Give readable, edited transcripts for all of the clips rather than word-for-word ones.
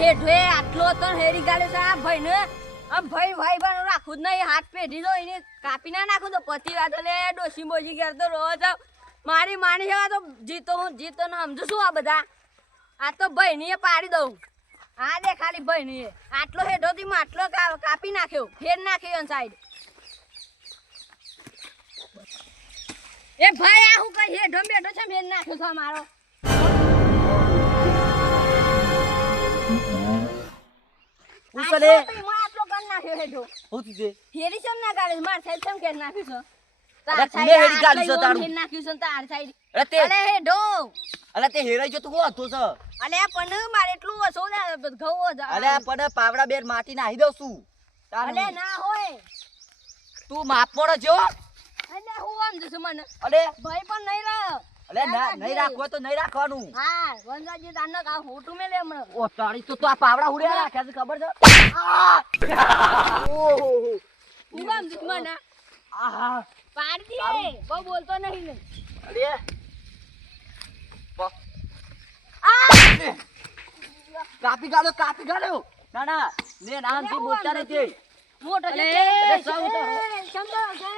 હેઠે આટલો તો હેરી ગાલે છે આ ભાઈને આમ ભાઈ બનો રાખું જ નહીં હાથ પેઢી દો એને કાપી ના નાખું તો પતિ વાત લે ડોસી બોજી ઘેર તો રોજ મારી માની છે તો જીતો ને સમજુ છું આ બધા આ તો ભાઈની પાડી દઉં આ દે ખાલી ભાઈની આટલો હેઠો થી આટલો કાપી નાખ્યો ફેર નાખ્યો સાઈડ એ ભાઈ આ હું કઈ હેઠો બેઠો છે ફેર નાખ્યો છે મારો ઉસલે આટલો કર નાખ્યો હેઠો હોતી દે હેરી ચમ ના ગાલે માર સાઈડ ચમ કે નાખ્યું છે અરે તું હેરી ગાલી છો તારું ફેર નાખ્યું છે તાર સાઈડ અરે તે અલે હેઠો અલે તે હેરાઈ જો તું હો હતો છે અલે પણ મારે એટલું ઓછો ને ઘઉં અલે પણ પાવડા બેર માટી નાહી દઉં છું અલે ના હોય તું માપ પડો જો અલે હું આમ જશું મને અલે ભાઈ પણ નહીં રહ્યો અલે ના નહીં રાખવો તો નહીં રાખવાનું હા વનરાજી તારનો કા હોટું મે લે હમણાં ઓ તારી તો આ પાવડા ઉડ્યા રાખ્યા છે ખબર છે ઓહો હું આમ જશું મને આહા પાડી દે બહુ બોલતો નહીં ને અલે કાપી ગાળો ના ના લે નામ થી બોલતા રહે છે મોટો છે સમલો છે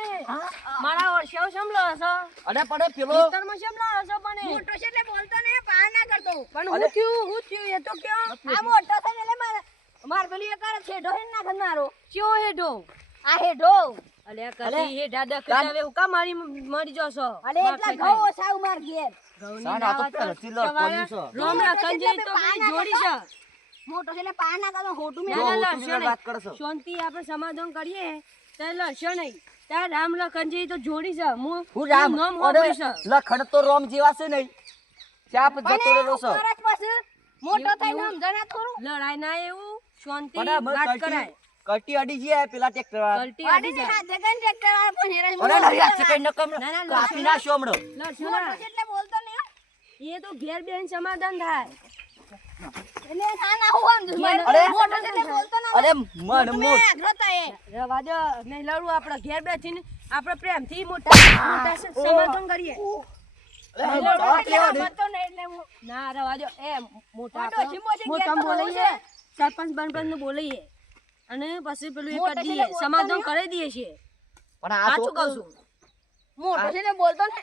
મારા શેવ સમલો છે અરે પણ પેલો ખેતરમાં સમલો છે પણ મોટો છે એટલે બોલતો ને પાર ના કરતો પણ હું થયું એ તો કયો આ મોટો છે એટલે માર પેલી એક છેડો હે ના ખનારો ચિયો હેડો આ હેડો અલે કદી હેડા દખતાવે હું કા મારી જોસો અલે એટલા ઘઉં સાવ માર ઘેર સાના તો પેલો ચિલ્લર કોની છે રોમના કંજે તો મારી જોડી છે મોટો છે એટલે પાર ના કરતો હોટું મે વાત કરશો શાંતિ આપણે સમાધાન કરીએ તો લડશો નહીં તાર રામ લખનજી તો જોડી છે હું રામ નામ હોબળી છે લખણ તો રોમ જેવા છે નહીં ચાપ જતો રહેલો છે મોટો થઈને સમજણા થોડું લડાઈ ના એવું શાંતિ વાત કરાય કટી અડી જાય પેલા ટ્રેક્ટર વાળા કલ્ટી અડી જાય હાથે કઈ ટ્રેક્ટર વાળા પણ હેરાન અરે નહીં હાથે કઈ નકમ કાપી ના શોમડો લડશો ના એટલે બોલતો નહીં એ તો ઘેર બેન સમાધાન થાય એટલે ના હું સમજુ મોટો એટલે બોલતો ના અરે મન મોટ અગ્રતા એ રવા દો નહીં લડવું આપણે ઘેર બેઠીને આપણે પ્રેમથી મોટા સમાધાન કરીએ ના રવા દો એ મોટા મોટા બોલીએ સરપંચ બનપંચ નું બોલીએ અને પછી પેલું એ કરી દઈએ સમાધાન કરી દઈએ છીએ પણ આ સાચું કહું છું મોટો છે ને બોલતો ને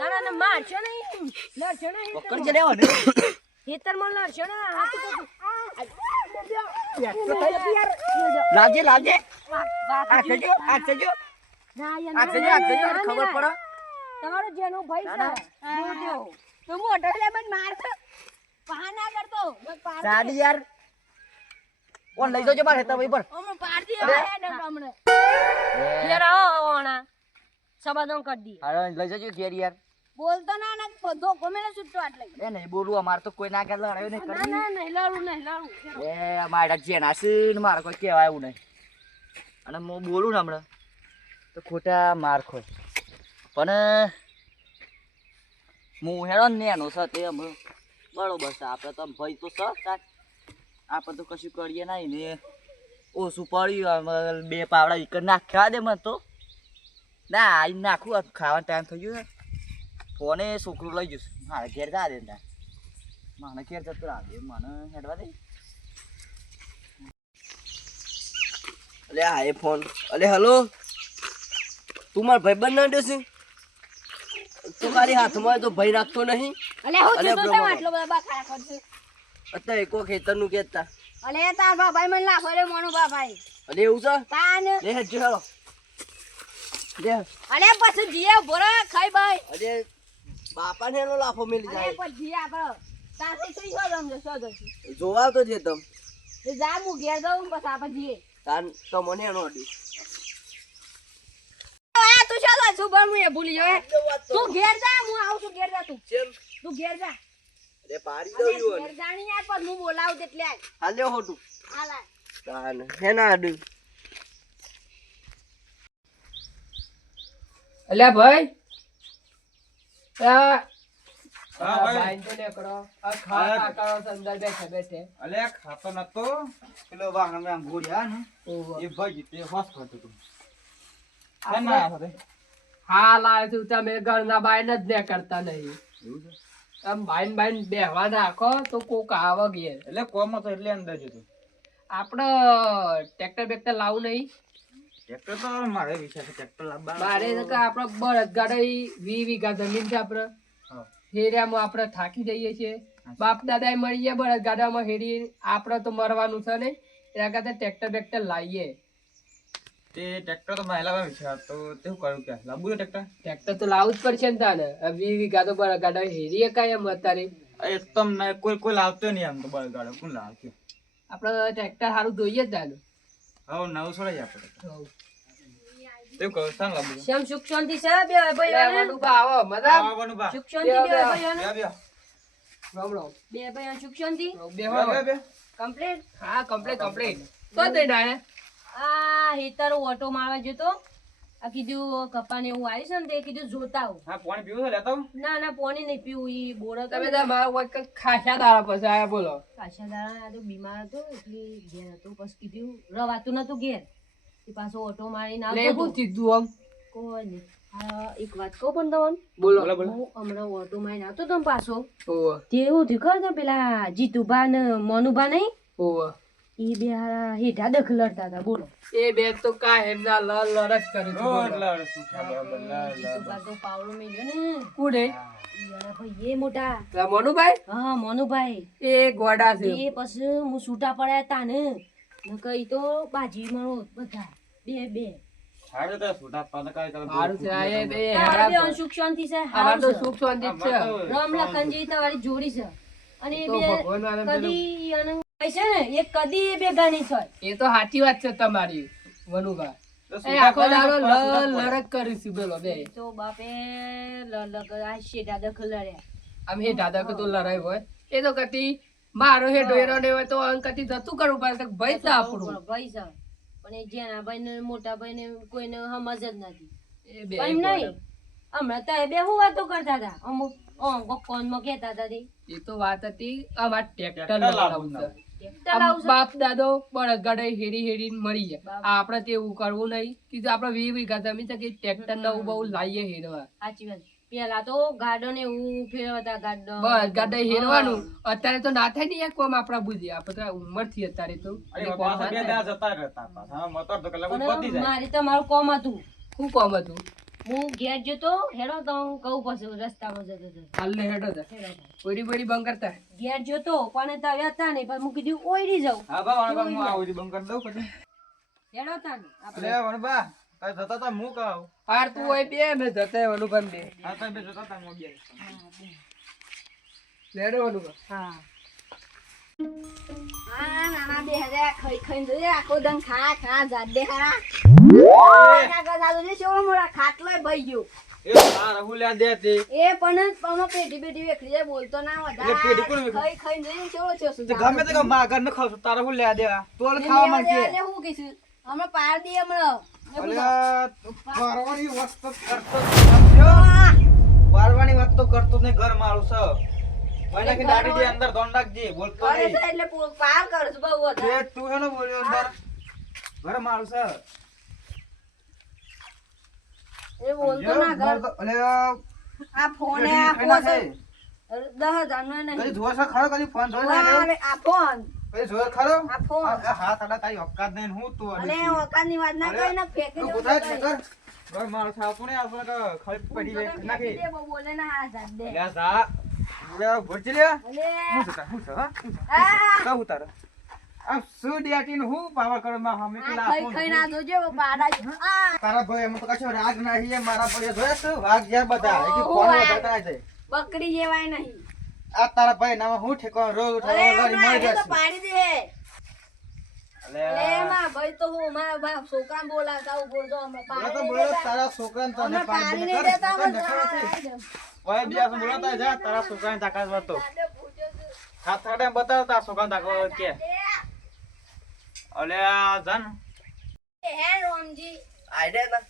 ના ના મારશો નહીં લડશો નહીં પકડ જ લેવો ને ખેતરમાં લડશો ને સાચું કહું લાજે લાજે વાત આ જજો ના ખબર પડે તમારો જેનો ભાઈ છે જોજો તો મોટો એટલે મને મારતો પા ના કરતો સાડી યાર ઓન લઈ જજો મારે હેતા ભાઈ પર ઓમ પાડી દે હમણે ઘેર આવો ઓણા સમાધાન કરી દી અરે લઈ જજો ઘેર યાર બોલતો ના ના બધો કોમેને છૂટતો આટલે એ નહીં બોલું અમાર તો કોઈ ના કે લડાયો નહીં ના કરી ના નહીં લડું એ મારા જેના છે મારે કોઈ કહેવાય એવું નહીં અને હું બોલું ને હમણાં તો ખોટા માર ખોય પણ હું હેડો ને એનો છે તે હમણાં બરોબર છે આપણે તો ભાઈ તો છે આપણે તો કશું કરીએ નહીં ને ઓછું પડ્યું બે પાવડા એક નાખ્યા દે મને તો ના આવીને નાખું ખાવાનો ટાઈમ થઈ ગયો ફોને છોકરું લઈ જશે મારે ઘેર જા દે મને ઘેર જતો આવે મને હેડવા દે અલે આ એ ફોન અલે હલો તું માર ભાઈ બન ના દેશે તું ખાલી હાથમાં તો ભાઈ રાખતો નહીં અલે હું અલે તો બ્રહ્મા. આટલો બધા બખાડા કરશે અત્યારે એકો ખેતરનું કેતા અલે તાર બાપાઈ મને લાખો રે મોનો બાપાઈ અલે એવું છે તાન લે હેજો હેલો લે અલે પછી જીએ ભોરા ખાઈ ભાઈ અરે બાપાને એનો લાફો મેલી અલે જાય પછી જીએ આપણે તાથી તો ઈહો રમજો સોદો જોવા તો જે તમ એ જા હું ઘેર જાઉં પછી આપણે જીએ તાન તો મને એનો અડી આ તું ચાલો શું બન હું એ ભૂલી જાય તું ઘેર જા હું આવું છું ઘેર જા તું ચેમ તું ઘેર જા અરે પાડી અલે દઉં ઘેર જાણી યાર પણ હું બોલાવું એટલે આય હાલે હોટું હાલા તાન હેના અડી અલ્યા ભાઈ આ ભાઈ. બાઈન તો નીકળો. આ ખાવા કાકાઓ છે અંદર બેઠે. અલે ખાતો નતો પેલો વાહન માં ઘોડ્યા ને ઓહો. એ ભાઈ તે હોશ કરતો તું આપણે- કેમ ના આવે હા લાવે છું તમે ઘરના બાઈન જ ને કરતા નહીં એવું છે આમ બાઈન બેહવા રાખો તો કોક આવે ઘેર. એટલે કોમ હતો એટલે અંદર જતો. આપડે ટ્રેક્ટર બેક્ટર લાવું નહીં. ટ્રેક્ટર તો મારે વિચાર છે ટ્રેક્ટર લાવવા. મારે તો કે આપડે બળદગાડા 20 વીઘા જમીન છે આપડે. હા. હેરિયામાં આપણે થાકી જઈએ છીએ. બાપ દાદા મળી ગયા બળદગાડામાં હેરી, આપડે તો મરવાનું છે ને, એના કરતા ટ્રેક્ટર બેક્ટર લાવીએ. તે ટ્રેક્ટર તો મારે લાવવા વિચાર તો તે શું કરું કે લાવવું છે ટ્રેક્ટર? ટ્રેક્ટર તો લાવવું જ પડશે ને તાને. 20 વીઘા તો બળદગાડા હેરીએ કાંઈ એમ અત્યારે. એ તમને કોઈ લાવતો નહીં આમ તો બળગાડો કોણ લાવશે? આપડે ટ્રેક્ટર સારું જોઈએ જ તાને. હવે નવું છોડાય આપણે. તેવું કહું સાંગ લાવવું છે? શેમ સુખ શાંતિ છે બે ભાઈ લેવાનું બા આવો મજા. આવવાનું બા. સુખ શાંતિ બે બે, ભાઈ બે. રામ રામ. બે ભાઈ સુખ શાંતિ બે. કમ્પ્લીટ. હા કમ્પ્લીટ. તો દઈને આયા. આ હેતર ઓટો મારવા જતો, આ કીધું કપાને એવું આવ્યું છે ને તે કીધું જોતા આવું. હા પાણી પીવું છે લેતા આવું? ના ના પોણી નહીં પીવું, ઈ બોરો તમે તો મારા કોઈ કંઈક ખાસા દાડા પછી આયા બોલો. પાછા દાડા આ તો બીમાર હતો એટલે ઘેર હતો, પછી કીધું રવાતું નતું ઘેર, એ પાછો ઓટો મારીને એટલે આવતો શું હતો. થયું આમ? કોઈ નહીં. આ એક વાત કહું પણ તમને, બોલો. હું હમણાં ઓટો મારીને આવતો હતો ને પાછો, ઓવો તે એવું થયું ખબર છે પેલા જીતુભા ને મનુભા નહીં, ઓવો. એ બે હારા હેઠા દખલડતા હતા. બોલો, એ બે તો કાયમ ના લડ જ કરે છે બોલો. એટલે શું છે બરાબર જીતુભા તો પાવડો મેલ્યો ને, કોને? ઈ હારા ભાઈ એ મોટા, પેલા મનુભાઈ? હા મનુભાઈ. એ ગોડા છે. એ પછી હું છૂટા પડ્યા તા ને કઈ તો બાજી મારો બધા બે હારે તો છૂટા પાને કાઈ કરે સારું છે. આ એ બે તારા બે હેરા સુખ શાંતિ છે, અમાર તો હારું છે. સુખ શાંતિ જ છે. રામ લખનજી તમારી જોડી છે, અને એ તો બે ભગવાન વાળા પેલું- કદી અને છે ને એ કદી એ બે ગાની છે. એ તો સાચી વાત છે તમારી મનુભાઈ. તો એ છૂટા આખો પાને દાડો છૂટા લડ જ કરીશું બોલો બે. તો બાપે આ શેઠા દખલ લડ્યા. આમ હે દાદા કે તો લડાઈ હોય એ તો કતી મારો હે ડોયરો ને હોય તો અંકતી જતું કરવું પડે તો ભાઈ તો આપણું. ભાઈ છે પણ એ જેના ભાઈ ને મોટા ભાઈ ને કોઈને સમજ જ નથી. એ બે એમ નહીં, હમણાં તો એ બે હું વાતો કરતા હતા, અમુક કોનમાં કહેતા હતા તે. એ તો વાત હતી આમાં ટ્રેક્ટર ટ્રેક્ટર લાવવું લાવવું છે. ટ્રેક્ટર આમ લાવશે. બાપ દાદો બળદગાડા હેરી મરી જાય. આપણે તો એવું કરવું નહીં કીધું આપણે 20 વીઘા જમીન છે કે ટ્રેક્ટર નવું બહુ લાવીએ હેરવા. સાચી વાત. પેલા તો ગાર્ડન એવું ફેરવતા ગાર્ડન. બળદગાડા હેરવાનું અત્યારે તો ના થાય ને એક કોમ આપણા બુદ્ધિ આપણે તો ઉંમર થી અત્યારે તો અરે એટલે કોમ પાછા ના બે થાય. દાડા જતા રહેતા પાછા. હા મોટર તો કલાક અને પતી જાય. મારે તો મારું કોમ હતું, શું કોમ હતું? હું ઘેર જતો હેડો તો હું કહું પછી રસ્તામાં જતો હતો. હાલ ને હેડો તા હેડો. બોડી બંધ કરતા. ઘેર જતો પણ ત્યાં હતા નહીં, પણ હું કીધું ઓયડી જાઉં. હા બા વણબા હું આવું છું બંધ કરી દઉં પછી. હેડો તાને આપણે. અરે વણબા તારે જતા તા હું કહું. હાર તું હોય બે મેં જતા અનુભવ બે હા તમે બે જતા તા હું બે. લેડો અનુભવ. હા હા નાના બે હજાર ખાઈ ખાઈને જોઈએ આખો દન ખા જાત દે હારા. ખાટલોય ભઈ ગયો. એ આ રાહુલ યાદ દે તે. એ પણ આમાં પેઢી બેઢી વેખરી જાય, બોલતો ના એટલે પેઢી કોણ વધારે. વેખરી? ખાઈ ખાઈને જોઈએ કેવો થયો છું. તે ગમે તે માગર ન ખાવ તારે હું લે દેવા તોલ ખાવા માંગે. લેવા દે હું કહીશું. હમણાં પાર દઈએ હમણાં. અલ્યા પારવાની વાત તો કરતો જ નથી. પારવાની વાત તો કરતો જ નહીં. ઘર મારું છે મને કે દાડી દે અંદર ધોન રાખજે બોલતો કરે નહીં. છે એટલે પાર કરશું બહુ વધારે. તે તું હેનો બોલ્યો અંદર ઘર મારું છે. એ બોલતો ના ઘર. અલ્યા આ ફોન એ ખાઈ આપો છે. નાખે. 10,000 નો કદી નહીં. જોર છે ખરો કદી ફોન જોઈ નાખ્યો? અરે આ ફોન. કદી જોર ખરો આ ફોન. આ હાથ આડા તારી ઓકાત નહીં હું તું અને ઓકાતની વાત ના કરી ને ફેંકી તું દેવું ગોઠાય તો જ કઈ. કર. ઘર મારું છે આપણે આપણે તો ખરી પડી જાય ફેંકી નાખી. દે, બહુ બોલે ના હારા જાત દે. અલ્યા જા અલ્યા ભરજી લે. અલે. હું છે તાર હું છે હા હું છે આ કહું તારે આમ શું ડિયાટીને હું પાવર કરો માં હમે આ પેલા ખાઈ ફોન. ખાઈ ના જોજે વો પાડા જ. આ તારા ભાઈ એમાં તો કશો રાગ નહીં હે. મારા ભાઈ જોયા છે વાઘ જ્યાં બધા એ કે ઓહો, ફોન વાઘ. વધારતા છે. બકરી જેવાય નહીં. આ તારા ભાઈ નામાં હું ઠેકો રોજ અરે ઉઠાડવા હમણાં મળી એને તો જશે. પાડી દે. અલે અલ્યા માં ભાઈ તો હું મારા બાપ છોકરાને બોલાવતા હું બોલતો હમણાં બોલો તો પાડી બોલો નહીં તારા છોકરાને તને હમણાં પાડી પાડી નહીં દે. દેતા કર, હમણાં. કર, કર, કર. ઓય બીજા સે બોલાતા જા તારા છોકરાને તાકાત વાતો હાથ હાડે બતાવ તારા છોકરાને તાકાત કે અલ્યા જાન હે રોમજી આઈડિયા ના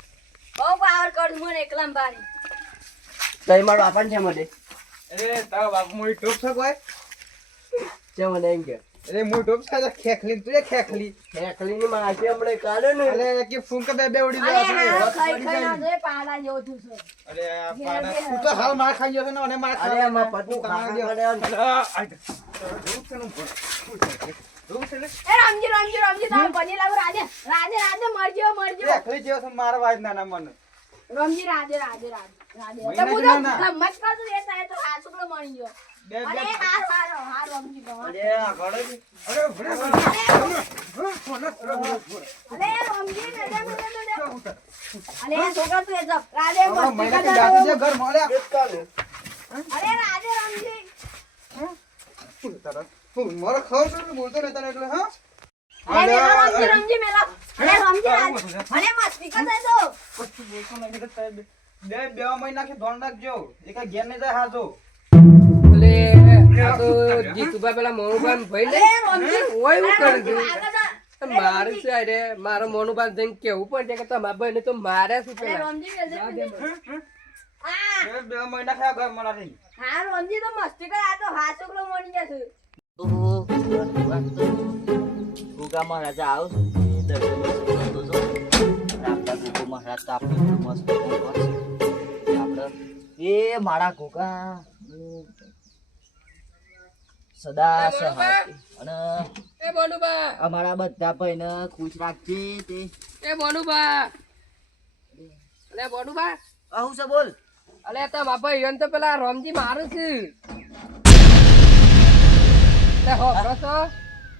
બહુ પાવર કર મને એકલામ બારી. તઈ મારો આપણ છે મને એ તારા બાપુ મોરી ટોપ છે કોઈ છે મને એમ કે અરે મોટો છે ખેખલી તું ખેખલી ખેખલીની માસી હમણે કાઢે ને અરે કે ફૂંક બે ઉડી અરે જાય હા ખાઈ ખાઈ ના દે પાડા જેવો થયું છે અરે આ પાના તું તો હાલ માર ખાઈ ગયો છે ને અને માર અરે આમાં પતું ખાખા કરે એ રામજી તાર બની લાવ રાજે મરજો ખેખલી જેવો છે માર વાજ નાના મને રામજી રાજે મહિના તો હું જણા ના. તો મત કરતું એ થાય તો આ છોકરો મળી ગયો બે અરે બે હાર રામજી કહો અરે આ ઘડે છે. અરે ભરે અરે રામજી ને અરે છોકરા તું એ જપ રાજે મહિના કે મસ્તી જાતી કરતા જે ઘર મળ્યા અરે રાજે રામજી તું મારો ખાવ તો બોલતો નતા ને એટલે હા અરે રામજી મેલા અરે રામજી અરે મસ્તી કરતા તો બે મહિના કે ધોન રાખજો એક ઘેર ને જાય હાજો એટલે આ તો જીતુભાઈ પેલા મોનુભાઈ ભાઈ ને અરે રામજી ઓય એવું કરી આગળ દીધું જા. મારે શું અરે મારો મોનુભાઈ જઈને કેવું પડે કે તમારા ભાઈ ને તો મારે શું અરે પેલા રામજી હા બે મહિના ખાયા ઘર મળા નહીં હા રામજી તો મસ્તી કરે આ તો હા છોકરો મળી જશે ગુગા મહારાજા આવું છું દર્શન કરતો છો આપણા ગુગો મહારાજ તો આપણું મસ્ત કરશે આપણે એ મારા ગુગા સદા સહાય અને એ મોનુભા અમારા બધા ભાઈને ખુશ રાખજે તે એ મોનુભા અલે મોનુભા આવું છે બોલ અલે તમારા ભાઈ એને તો પેલા રામજી મારું છે તે હો બસો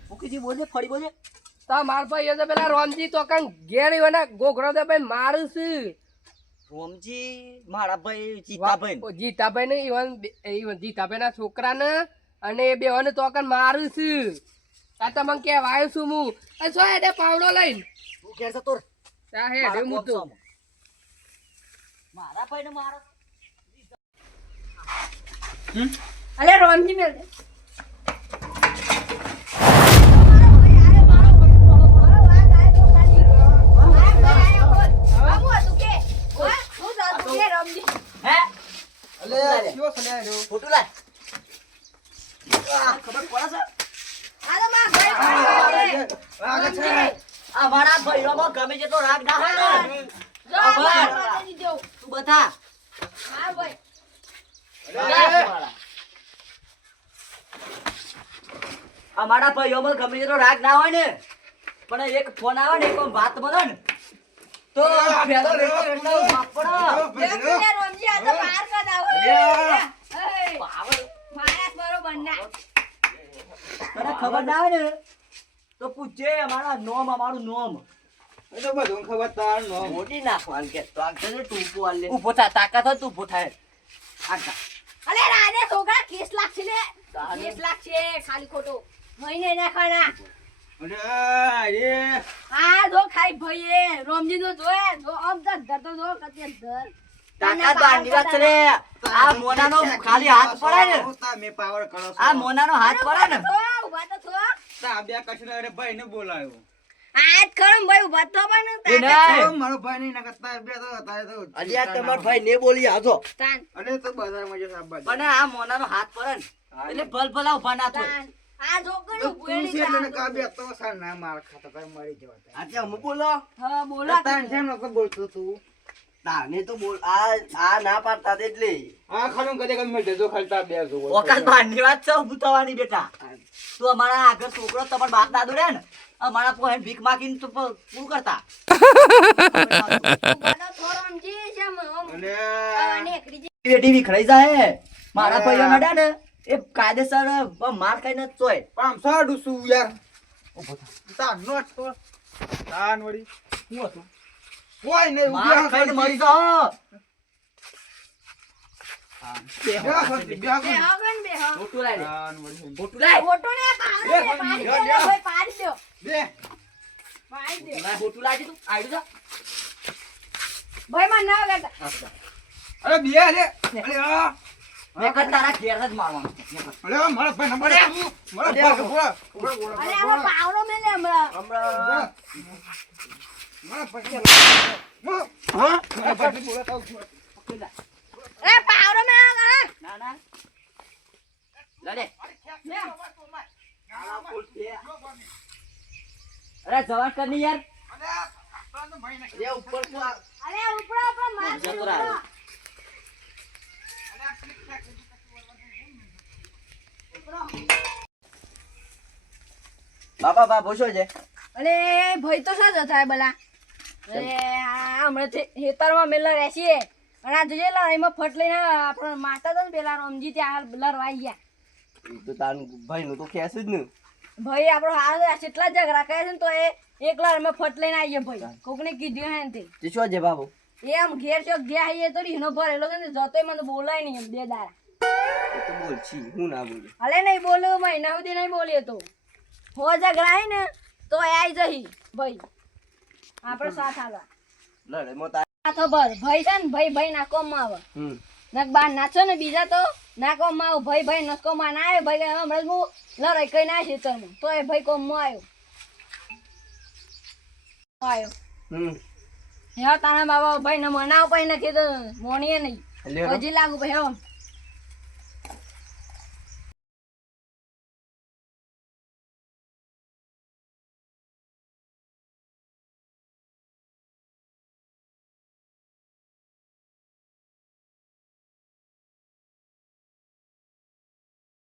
મુકીજી બોલજે ફરી બોલજે તો માર ભાઈ એને તો પેલા રામજી તો કાંઈ ઘેર એના ગોગરો તો ભાઈ મારું છે રોમજી મારા ભાઈ ચીતાભાઈ ઓ જીતાભાઈ ને ઈવન જીતાભાઈ ના છોકરા ને અને એ બે તો કાંઈ મારું છે આ તમને કહેવાય છું હું અને શું એટલે પાવડો લઈને તું ઘેર છે તોર ત્યાં હે હું તો મારા ભાઈને મારો અરે રામજી મેલ દે હે અલે કયો સલ્યા રહ્યો ફોટો લાય ખબર પડે છે આ મારા ભાઈઓમાં ગમે જેટલો રાગ ના હોય ને તું બતા અમારા ભાઈઓમાં ગમે તેટલો રાગ ના હોય ને પણ એક ફોન આવે ને એક વાત બને ને તો પેલો એટલો વાપરો તને ખબર ના હોય ને તો પૂછજે અમારું નોમ એ તો બધું ખબર તાર નો મોટી નાખવાનું કે તો આગળ ને ટૂંકું આલે ઊભો થા તાકાત હોય તું ઊભો થાય આગળ અલે રાધે છોકરા કેસ લાગશે લે કેસ લાગશે ખાલી ખોટો મહિને નાખવાના અરે હા જો ખાઈ ભાઈએ રોમજી તો જોયે જો આમ ધર તો જો કતે ધર તાકાત બાંધી વાત છે રે આ મોનાનો ખાલી હાથ પડે ને મે પાવર કરો આ મોનાનો હાથ પડે ને ઉભા તો થો તા બે કૃષ્ણ અરે ભાઈ ને બોલાયો આજ ખરમ ભાઈ ઉભા તો પણ એ નહીં મારો ભાઈ નહીં નકતા બે તો હતા તો અલ્યા તમાર ભાઈ ને બોલી આજો તાન અરે તો બજારમાં જો સાબા પણ આ મોનાનો હાથ પડે ને એટલે ભલ ભલા ઉભા ના થાય તાન આ જોકર તું છે તને કા બે તો સા ના માર ખાતા ભાઈ મરી જવા આજે હું બોલો હા બોલા તાન છે ન તો બોલતો તું તાને તો બોલ આ ના પાડતા જ એટલે આ ખાલું કદે કદ મળે જો ખાલતા બે જો ઓકાત બાંધી વાત છે ઊભું થવાની બેટા તું અમારા આગળ છોકરો તમારા બાપ દાદુ રે ને અમારા પોહેન ભીખ માગીને તો પૂરું કરતા ઉભા તો થો રોમજી છે અને અને એકડી બેટી વિખરાઈ જાય મારા ભાઈઓ નડ્યા ને એ કાયદેસર માર ખાઈને જ ચોય પામ સાડું શું યાર તાન નો તો તાન વળી શું હતું કોઈ ને માર ખાઈને મરી જાઓ બે હગન બે હા ફોટો લાય તાન વળી ફોટો લાય ફોટો ને પાડી દે ભાઈ પાડી દો બે પાડી દે લાય ફોટો લાય તું આઈડું જા ભાઈ માં ના કરતા અરે બે અરે આ મેં કર તારા ઘેર જ મારવાનું અરે મારા ભાઈ નંબર મારા ભાઈ પૂરા અરે આમાં પાવડો મેલે હમણાં મારા ભાઈ હા મારા ભાઈ પૂરા થાવ એ પાવડો મેલે કરે ના ના લડે લે આ ફૂલ છે અરે જવાન કર ની યાર એ ઉપર તો આ- અરે ઉપડો ઉપડો માર જતો રાહ. બાપા બાપો શું છે અરે ભાઈ તો શું થાય બલા અરે આ હમણાં ખેતરમાં મેલા રહેશીએ અને આ જોઈએ લડાઈમાં ફટ લઈને આપણે માતા તો ને પેલા રમજી ત્યાં લડવાઈ ગયા ઈ તો તાર ભાઈ નું તો ખેસ જ ને ભાઈ આપણો હાલ કેટલા ઝઘડા કરે છે ને તો એ એકલા અમે ફટ લઈને આવીએ ભાઈ કોકને કીધું હે ને તે તે શું છે બાપુ એ આમ ઘેર ચોક ગયા હઈએ તો રીનો ભરેલો છે ને જતોય મને બોલાય નહીં એમ બે દાડા એ તો બોલ છી હું ના બોલું અલે નહીં બોલ્યો મહિના સુધી નહીં બોલ્યો તો હો ઝઘડા હે ને તો એ આવી જહી ભાઈ આપણે સાથ આલવા લડે મો તાર આ ખબર ભાઈ છે ને ભાઈ ભાઈ ના કોમમાં આવે નક બાર નાચો ને બીજા તો ના કોમમાં આવો ભાઈ ભાઈ નકોમાં ના આવ્યો ભાઈ હમણાં જ હું લડાઈ કઈ ના છે તમે તો એ ભાઈ કોમમાં આવ્યો હે તારા બાબા ભાઈ ને મનાવ પછી નથી તો મોણીએ નહીં લ્યો. હજી લાગુ ભાઈ હો